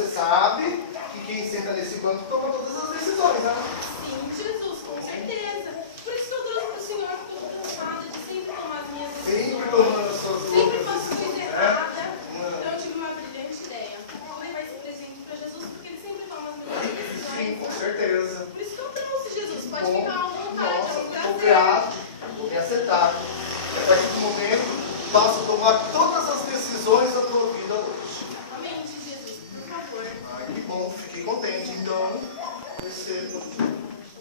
você sabe que quem senta nesse banco toma todas as decisões, né? Sim, Jesus, com certeza. Por isso que eu trouxe para o Senhor, porque eu estou cansada de sempre tomar as minhas decisões. Sempre tomando as suas Sempre roupas. faço coisa errada. Então eu tive uma brilhante ideia. Vou levar esse presente para Jesus, porque ele sempre toma as melhores decisões. Sim, com certeza. Por isso que eu trouxe, Jesus. Pode Bom, ficar à vontade, nossa, é um tô prazer. grato, tô bem acertado. A partir do momento, posso tomar todas as decisões da tua vida hoje. Amém, Jesus, por favor. Ai, que bom, fiquei contente. Então, recebo.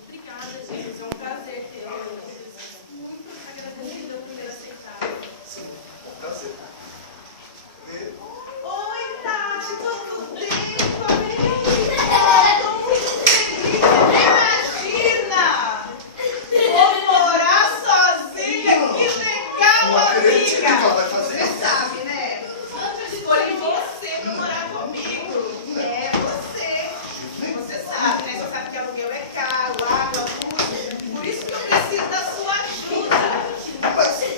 Obrigada, Jesus. É um prazer tê-lo. Muito agradecida por ter aceitado. Sim, é um prazer. Cadê? Oi, Tati, quanto tempo, amiga! Tô muito feliz, imagina! Vou morar sozinha, que legal, Não acredito que ela amiga! vai fazer Você isso. sabe, né? Eu escolhi você pra morar comigo. É você. Você sabe, né? Você sabe que aluguel é caro, água, tudo. Por isso que eu preciso da sua ajuda. Mas, Eu sei.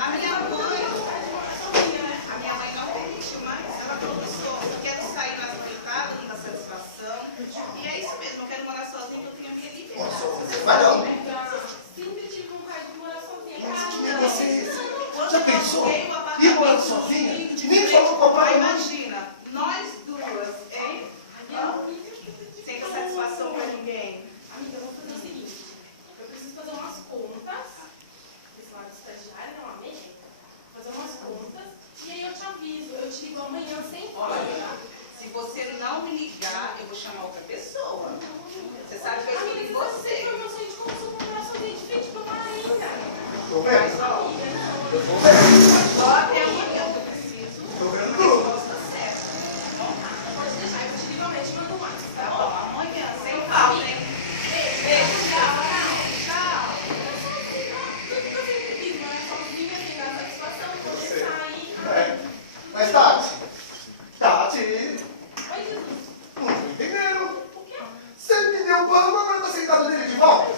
A minha mãe não permite mais. Ela falou que eu quero sair mais aplicada, da satisfação. E é isso mesmo, eu quero morar sozinha, eu tenho a minha liberdade. você vai não. Sempre tive vontade de morar sozinha. Mas que Cara, negócio é esse? Quando Já eu pensou? aluguei o Ir apartamento morar sozinha? de Nem frente falou com a pro pai, pai. imagina, nós duas, hein? Sem dar satisfação pra ninguém. Amiga, eu vou fazer o seguinte. Eu preciso fazer umas contas. Esse lado estagiário, não amei. Fazer umas contas. E aí eu te aviso. Eu te ligo amanhã sem Olha, se você não me ligar, eu vou chamar outra pessoa. Você sabe que eu escolhi Amiga, você. foi meu sonho de consumo morar sozinha de frente pro mar ainda. Tô Mas, vendo? ó, Amiga, não. Eu tô vendo. só até amanhã que eu preciso Tô da vendo tudo. resposta certa. Pode deixar, eu te ligo amanhã, te mando um WhatsApp, Tá tá bom, bom? amanhã, sem falta, hein? Beijo, tchau. Tchau. Tudo que eu sempre quis, morar sozinha, sem dar satisfação, poder Sei. sair. É. Mas, Tati, Oi, Jesus. não tô entendendo. O quê? Você me deu pano, agora tá sentado nele de volta?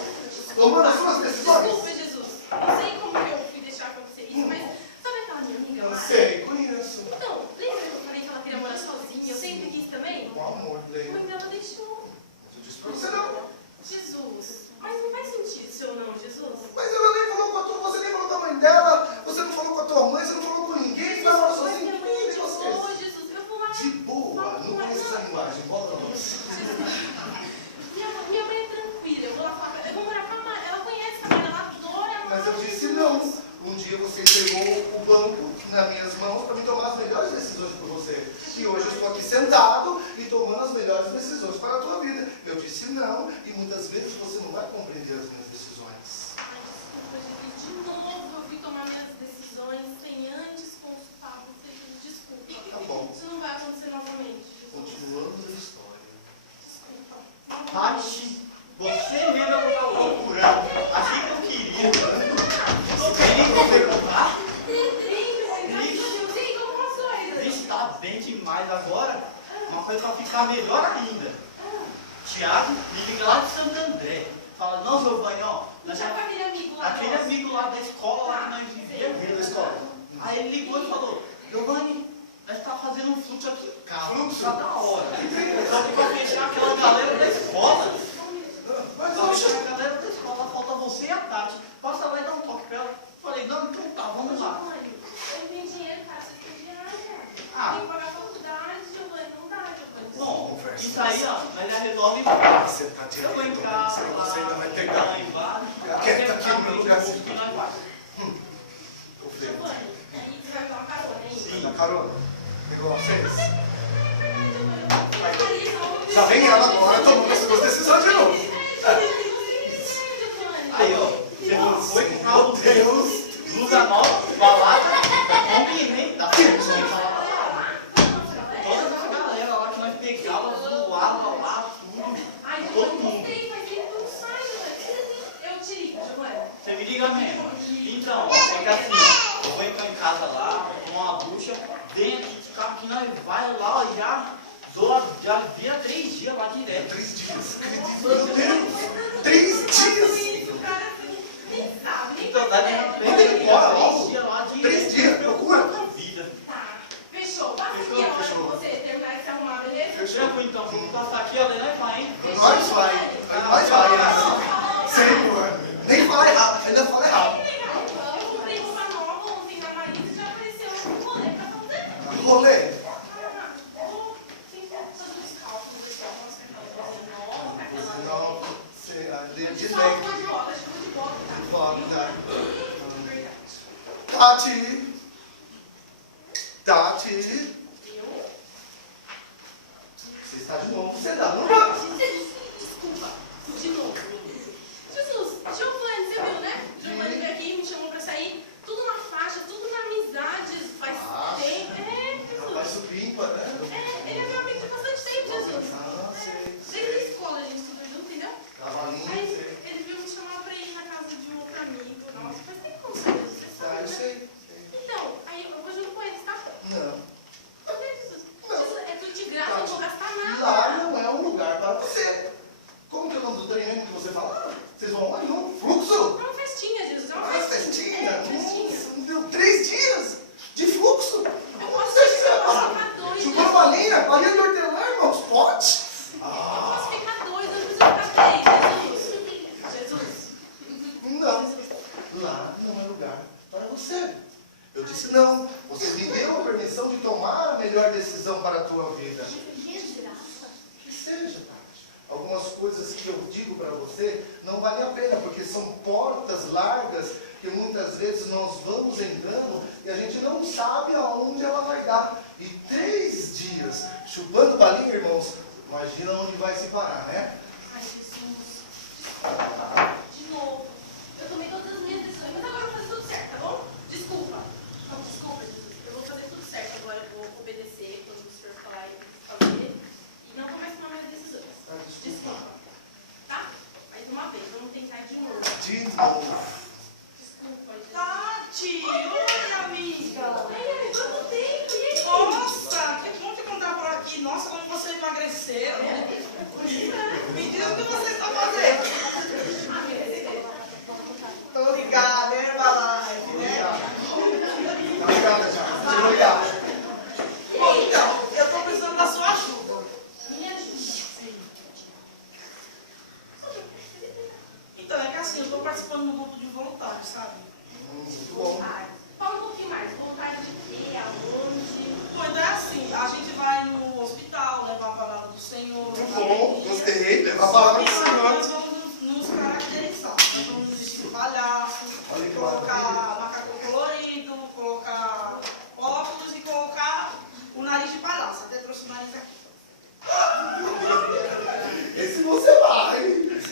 Tomando as suas decisões? Desculpa, Jesus. Não sei como que eu fui deixar acontecer isso, mas sabe aquela minha amiga Eu lá? sei, conheço. Então, lembra que eu falei que ela queria morar sozinha? Eu sempre quis também? Com amor, A Leila. mãe dela deixou. Mas eu disse pra você não. Jesus, mas não faz sentido se eu não, Jesus. Mas ela nem falou com a tua, você nem falou com a mãe dela, você não falou com a tua mãe, você não falou com ninguém, você vai morar Mas sozinho. minha Que mãe é de negócio é boa, esse? Jesus. Eu vou lá. De boa, não conheço essa linguagem, volta pra você. Minha mãe é tranquila. Eu vou lá falar. Eu vou morar com a mãe. Ela conhece a mãe, ela adora. Ela Mas eu fala, disse Jesus. não. Um dia você entregou o banco nas minhas mãos para me tomar as melhores decisões por você. E hoje eu estou aqui sentado e tomando as melhores decisões para a tua vida. Eu disse não, e muitas vezes você não vai compreender as minhas decisões. Ai, desculpa, Jesus. De novo eu fui tomar minhas decisões sem antes consultar você. Desculpa. Tá bom. Isso não vai acontecer novamente, Jesus. Continuamos a história. Desculpa. Tati, você mesmo eu estava procurando. Achei que eu queria. Estou feliz de você contar. Sim, como passou aí? Está bem demais agora. Uma coisa para ficar melhor ainda. Tiago me liga lá de Santo André. Fala, não, Giovanni, ó. Já com aquele amigo lá. Aquele nosso. amigo lá da escola lá que nós vivíamos. Vinha da escola. Aí ele ligou e falou, Giovanni, nós está fazendo um fluxo aqui em casa. Fluxo? Tá da hora. Só que para fechar aquela galera da escola. Mas Só oxe, que a galera da escola, falta você e a Tati. Passa lá e dá um toque pra ela. Falei, não, então tá, vamos lá. Giovanni, eu não tenho dinheiro para ser estagiária. Ah. Tem que pagar a faculdade, Giovanni. Não dá, Giovanni. Bom, Conversa. isso aí, ó, mas já resolve. você tá Eu vou em direito, casa, você ainda vai lá, pegar. em vários. Quieta aqui no meu lugar, que sim. nós vai. Tô feio. Giovanni, aí você vai dar uma carona, hein? Sim. Na carona. Pegou vocês? Giovanni, Já vem ela agora tomando as suas decisões de novo. Aí, ó, você não foi com o carro do Deus, blusa nova, balada, combinei, dá certo, sem falar balada. Toda essa galera lá que nós pegava, voava lá, tudo. Ai, Todo Giovanni, mundo. gostei, faz tempo que eu não saio, né? Eu te ligo, Giovanni. Você me liga mesmo. Então, é que assim, ó, eu vou entrar em casa lá, vou tomar uma ducha, vem aqui de carro que nós vai lá, ó, já via 3 dias lá direto. 3 dias. Meu Deus. 3 dias. O cara Tati. Tati. Eu? Você está de novo sedado no banco. Desculpa, de novo. Jesus, Giovanni, você viu, né? Giovanni veio aqui, me chamou pra sair. Tudo na faixa, tudo na amizade. Faz tempo. Rapaz Jesus. supimpa, né? Ele é meu amigo de bastante tempo, Jesus. Ah, sei. Desde a escola a gente estudou junto, entendeu? Cavalinho, Aí sei. ele veio me chamar pra ir na casa de um outro amigo. Nossa, faz tempo que eu não sei, você Ah, sabe, eu né? sei. Então, aí eu vou junto com eles, tá? Não. Por que, Jesus? Não. Jesus, é tudo de graça, eu não vou gastar Lá nada. não é um lugar para você. Como que é o nome do trem mesmo que você falava? Vocês vão onde? No fluxo? É uma festinha, Jesus, é uma Ah, festinha? É, festinha. Nossa, me deu 3 dias de fluxo. Eu posso ficar dois. Chupando balinha, balinha de hortelã, irmãos, pode? Eu posso ficar dois, eu não preciso ficar 3, Jesus. Não. Lá não é lugar para você. Eu disse não. Você me deu a permissão de tomar a melhor decisão para a tua vida. Que seja, Tati. Algumas coisas que eu digo para você não valem a pena, porque são portas largas que muitas vezes nós vamos entrando e a gente não sabe aonde ela vai dar. E 3 dias chupando balinha, irmãos, imagina onde vai se parar, né? Ai, Jesus. Desculpa. De novo. Eu tomei todas as minhas decisões, mas agora eu vou fazer tudo certo, tá bom? Desculpa. Não, desculpa, Jesus. Eu vou fazer tudo certo agora. Eu vou obedecer quando o senhor falar e fazer. E não vou mais tomar minhas decisões. Desculpa. Tá? Mais uma vez. Vamos tentar de novo. De novo. Desculpa, Jesus. Tati, oi, amiga. Ai, quanto tempo? E aí? Nossa, que bom te encontrar por aqui. Nossa, como você emagreceu. Me diz o que você está fazendo. Tô ligada, hein, Herbalife, né? Obrigada, já. Obrigado. Bom, então, eu tô precisando da sua ajuda. Me ajuda. Então, é que assim, eu tô participando do grupo de voluntários, sabe? Muito bom. Fala um pouquinho mais. Vontade de quê? Aonde? Bom, então é assim, a gente vai no hospital levar a palavra do Senhor. Muito na bom. alegria. Gostei. Leva a palavra E do lá Senhor. nós vamos nos caracterizar. Nós vamos nos vestir de palhaço, Olha que colocar macacão colorido, colocar óculos e colocar o nariz de palhaço. Até trouxe o nariz aqui. Esse você vai.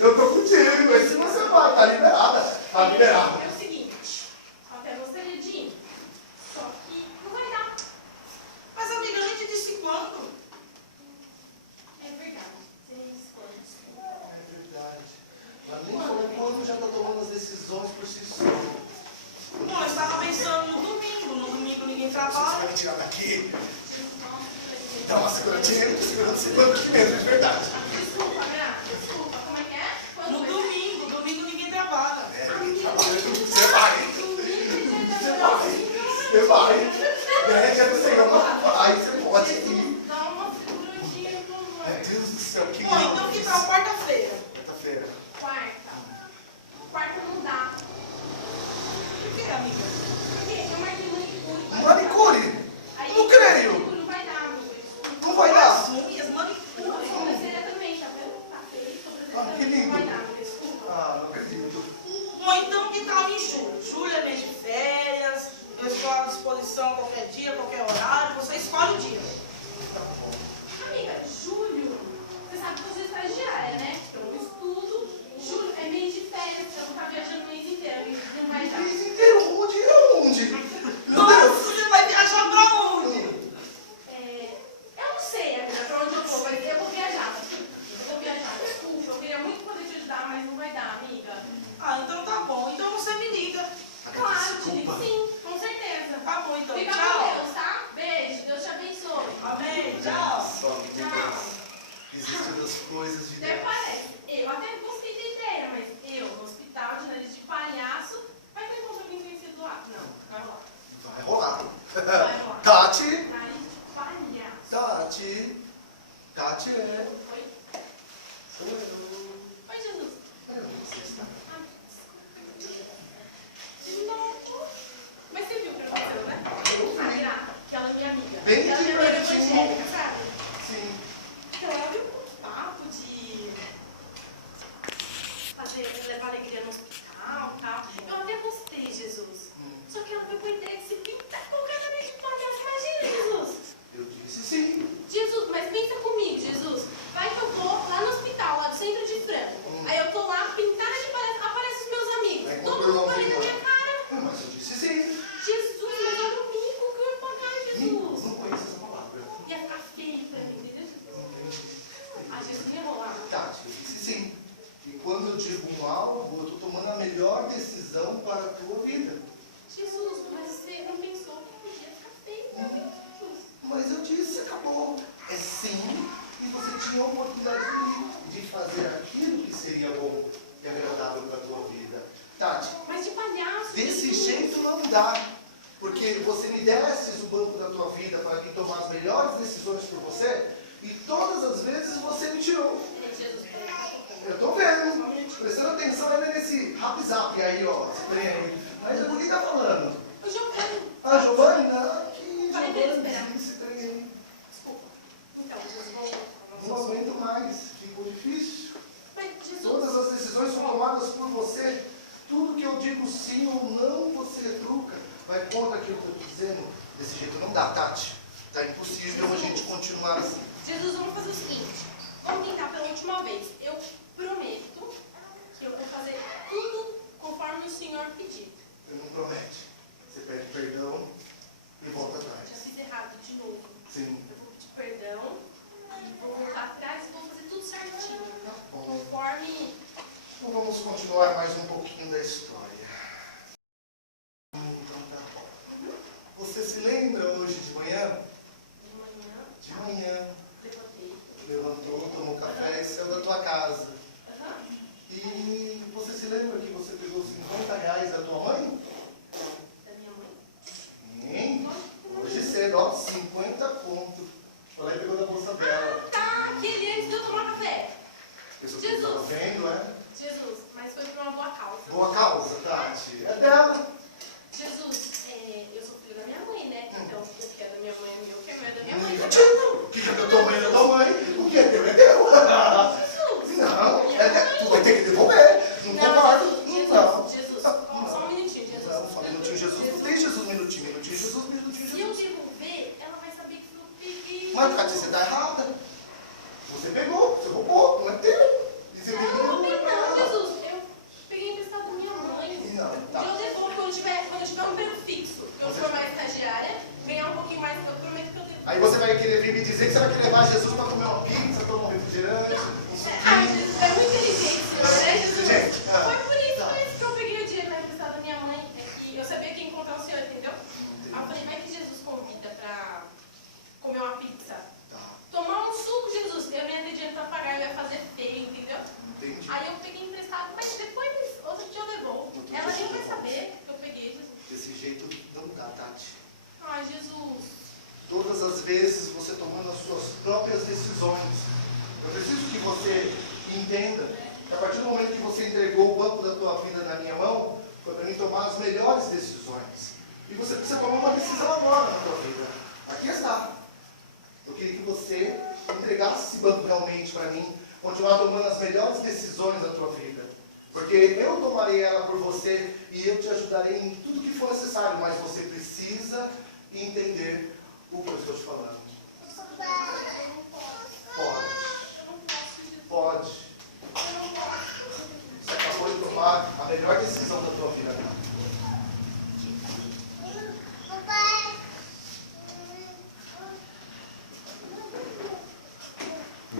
Eu tô contigo. Esse você vai. Tá liberada. Tá liberada. É o seguinte. Eu até gostaria de ir. Só que não vai dar. Mas amiga, eu nem te disse quando. É verdade. 3 quantos? É verdade. Mas nem falou quando já tá tomando as decisões por si só. Bom, eu estava pensando no domingo. No domingo ninguém Você trabalha. vai me tirar daqui. Dá uma seguradinha. Eu tô segurando 50 aqui mesmo, de verdade. Desculpa, Gra. Desculpa. Como é que é? Quando No vai domingo ninguém trabalha. É, você vai. Você vai. Você vai. É do Senhor, mas vai. Você pode ir. Dá uma seguradinha, por favor. Meu Deus do céu, que Bom, então que tal quarta-feira? Quarta-feira. Quarta. Quarta não dá. Por que, amiga? Porque eu marquei manicure. Manicure? Aí, Não creio. manicure não vai dar, amigo. Desculpa. Não vai dar. As unhas, manicure. Sobrancelha também, tá vendo? Tá feio. Sobrancelha Ah, que também lindo. não vai dar, amigo. Desculpa. Ah, não acredito. Bom, então que tal em julho? Julho é mês de férias, eu estou à disposição qualquer dia, qualquer horário, você escolhe o dia. Tá bom. Amiga, julho, você sabe que eu sou estagiária, né? Então eu estudo. Julho é mês de férias, você não tá viajando o mês inteiro, amiga. Não vai dar. Mês inteiro, onde é onde? Meu Nossa, Deus. você vai viajar pra onde? Eu não sei, amiga, pra onde eu vou, mas eu vou viajar. Eu vou viajar, desculpa. Eu queria muito poder te ajudar, mas não vai dar, amiga. Ah, então tá bom. Então você me liga. Claro, te Desculpa. digo sim, com certeza. Tá bom, então. Fica com Tchau. Deus, tá? Beijo, Deus te abençoe. Amém. Tchau. mudar. Porque você me destes o banco da tua vida para que tomar as melhores decisões por você, e todas as vezes você me tirou. Jesus, Eu tô vendo, prestando atenção ainda nesse rap-zap aí, ó, esse trem aí. Mas por que tá falando? o Giovanni. Ah, Giovanni? Não, que Falei pra ele Giovanni, esperar. esse trem aí. Desculpa. Então, Jesus voltou. Não aguento mais, ficou difícil. Mas Jesus, Todas as decisões são tomadas por você. Tudo que eu digo sim ou não, você retruca. Vai contra aquilo que eu estou dizendo. Desse jeito não dá, Tati. Tá impossível a gente continuar assim. Jesus, vamos fazer o seguinte. Vamos tentar pela última vez. Eu prometo que eu vou fazer tudo conforme o Senhor pedir. Você não promete. Você pede perdão e volta Já atrás. fiz errado de novo. Sim. Eu vou pedir perdão e vou voltar atrás e vou fazer tudo certinho. Tá bom. Conforme... Então vamos continuar mais um pouquinho da história. Então tá bom. Você se lembra hoje de manhã? De manhã, De manhã. levantei. Levantou, tomou café e saiu da tua casa. Aham. E você se lembra que você pegou R$50 da tua mãe? Da minha mãe. Sim. Hoje cedo, ó, 50 conto. Foi lá e pegou da bolsa dela. Tá, aquele antes de eu tomar café. Isso que você estava vendo, é? Jesus, mas foi por uma boa causa. Boa causa, Tati. É dela. Jesus, eu sou filho da minha mãe, né? Então, o que é da minha mãe é meu, o que é meu é da minha mãe. O que é da tua mãe é da tua mãe. O que é teu é teu. Jesus! Não, tu vai ter que devolver. Não concordo. Não. Jesus, só um minutinho, Jesus. Não, só um minutinho, Jesus. Não tem Jesus, minutinho, Jesus, minutinho, Se eu Jesus. devolver, ela vai saber que eu peguei. Mas, Tati, você tá errada. Você pegou, você roubou, não é teu. E você Não, pegou, não, é não, dela. Jesus. Eu peguei emprestado da minha mãe. Não, tá. Eu devolvo quando eu tiver um emprego fixo. Que eu for mais estagiária, ganhar um pouquinho mais, eu prometo que eu devolvo. Aí você vai querer vir me dizer que você vai querer levar Jesus para comer uma pizza, tomar um refrigerante, um Ah, suquinho. Jesus, é muito inteligente, senhor, né, Jesus? Gente, Foi por isso tá. mesmo que eu peguei o dinheiro emprestado da minha mãe. É que eu sabia que ia encontrar o senhor, entendeu? Aí eu falei, vai que Jesus convida pra comer uma pizza. Tá, Tomar um suco, Jesus. Eu nem ia ter dinheiro pra pagar, eu ia fazer feio, entendeu? entendi. Aí eu peguei emprestado, mas depois, outro dia eu devolvo. Outro Ela dia nem vai você saber que eu peguei, Jesus. Desse jeito não dá, Tati. Ai, Jesus. Todas as vezes você tomando as suas próprias decisões. Eu preciso que você entenda que a partir do momento que você entregou o banco da tua vida na minha mão, foi para mim tomar as melhores decisões. E você precisa tomar uma decisão agora na tua vida. Aqui está. Eu queria que você entregasse esse banco realmente para mim, continuar tomando as melhores decisões da tua vida. Porque eu tomarei ela por você e eu te ajudarei em tudo que for necessário, mas você precisa entender o que eu estou te falando. Eu não posso. Eu não posso, Jesus. Pode. Eu não posso. Você acabou de tomar a melhor decisão da tua vida.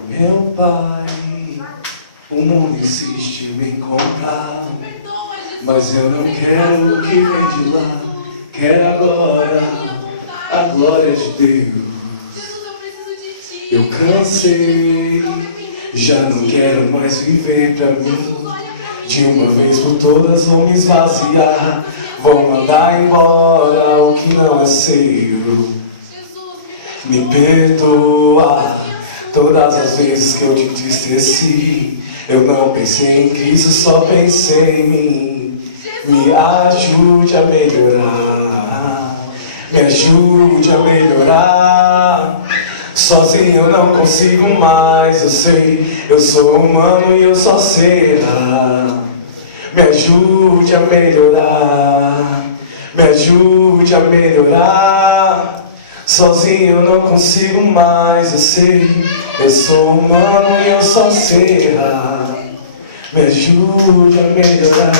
Meu pai, o mundo insiste em me encontrar, Perdoa, Jesus. mas eu não quero o que vem de lá. Quero agora Minha vontade. a glória de Deus. Jesus, eu preciso de ti. Eu cansei, Estou dependendo de já não ti. quero mais viver pra Jesus, mim. olha pra mim. De uma vez por todas vou me esvaziar, vou mandar embora o que não é seu. Jesus, Me perdoa todas as vezes que eu te entristeci. Eu não pensei em Cristo, só pensei em mim. Me ajude a melhorar, me ajude a melhorar. Sozinho eu não consigo mais, eu sei, eu sou humano e eu só sei errar. Me ajude a melhorar, me ajude a melhorar. Sozinho eu não consigo mais, eu sei, eu sou humano e eu só sei errar. Me ajude a melhorar.